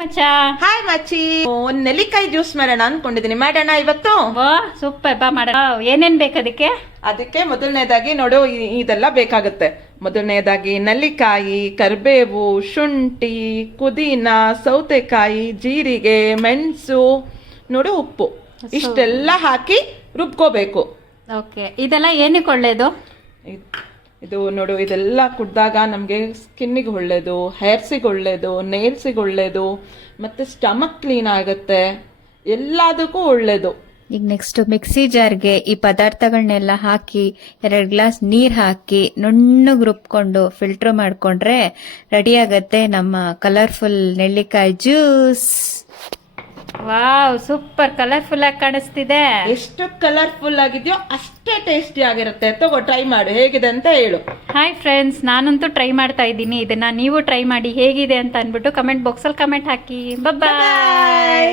ಮಚ್ಚ ಹಾಯ್ ಮಚ್ಚಿ, ಒಂದ್ ನೆಲ್ಲಿಕಾಯಿ ಜ್ಯೂಸ್ ಮಾಡೋಣ ಅನ್ಕೊಂಡಿದೀನಿ. ಮಾಡೋಣ ಇವತ್ತು? ವಾ ಸೂಪರ್ ಬಾ ಮಾಡೋಣ. ಏನೇನ್ ಬೇಕು ಅದಕ್ಕೆ? ಅದಕ್ಕೆ ಮೊದಲನೇದಾಗಿ ನೋಡು, ಇದೆಲ್ಲ ಬೇಕಾಗುತ್ತೆ. ಮೊದಲನೇದಾಗಿ ನೆಲ್ಲಿಕಾಯಿ, ಕರಿಬೇವು, ಶುಂಠಿ, ಪುದೀನ, ಸೌತೆಕಾಯಿ, ಜೀರಿಗೆ, ಮೆಣಸು, ನೋಡು ಉಪ್ಪು, ಇಷ್ಟೆಲ್ಲ ಹಾಕಿ ರುಬ್ಕೋಬೇಕು. ಓಕೆ, ಇದೆಲ್ಲ ಏನಕ್ಕೆ ಒಳ್ಳೇದು? ಇದು ನೋಡು, ಇದೆಲ್ಲ ಕುಡ್ದಾಗ ನಮಗೆ ಸ್ಕಿನ್ನಿಗೆ ಒಳ್ಳೇದು, ಹೇರ್ಸಿಗೆ ಒಳ್ಳೇದು, ನೇಲ್ಸಿಗೆ ಒಳ್ಳೇದು, ಮತ್ತೆ ಸ್ಟಮಕ್ ಕ್ಲೀನ್ ಆಗುತ್ತೆ, ಎಲ್ಲದಕ್ಕೂ ಒಳ್ಳೇದು. ಈಗ ನೆಕ್ಸ್ಟ್ ಮಿಕ್ಸಿ ಜಾರ್ಗೆ ಈ ಪದಾರ್ಥಗಳನ್ನೆಲ್ಲ ಹಾಕಿ 2 ಗ್ಲಾಸ್ ನೀರ್ ಹಾಕಿ ನುಣ್ಣಗೆ ರುಬ್ಕೊಂಡು ಫಿಲ್ಟರ್ ಮಾಡ್ಕೊಂಡ್ರೆ ರೆಡಿ ಆಗತ್ತೆ ನಮ್ಮ ಕಲರ್ಫುಲ್ ನೆಲ್ಲಿಕಾಯಿ ಜ್ಯೂಸ್. ವಾವ್, ಸೂಪರ್ ಕಲರ್ಫುಲ್ ಆಗಿ ಕಾಣಿಸ್ತಿದೆ. ಎಷ್ಟು ಕಲರ್ಫುಲ್ ಆಗಿದೆಯೋ ಅಷ್ಟೇ ಟೇಸ್ಟಿ ಆಗಿರುತ್ತೆ. ತಗೋ, ಟ್ರೈ ಮಾಡು, ಹೇಗಿದೆ ಅಂತ ಹೇಳು. ಹಾಯ್ ಫ್ರೆಂಡ್ಸ್, ನಾನಂತೂ ಟ್ರೈ ಮಾಡ್ತಾ ಇದ್ದೀನಿ. ಇದನ್ನ ನೀವು ಟ್ರೈ ಮಾಡಿ ಹೇಗಿದೆ ಅಂತ ಅಂದ್ಬಿಟ್ಟು ಕಮೆಂಟ್ ಬಾಕ್ಸಲ್ಲಿ ಕಮೆಂಟ್ ಹಾಕಿ. ಬಾಯ್.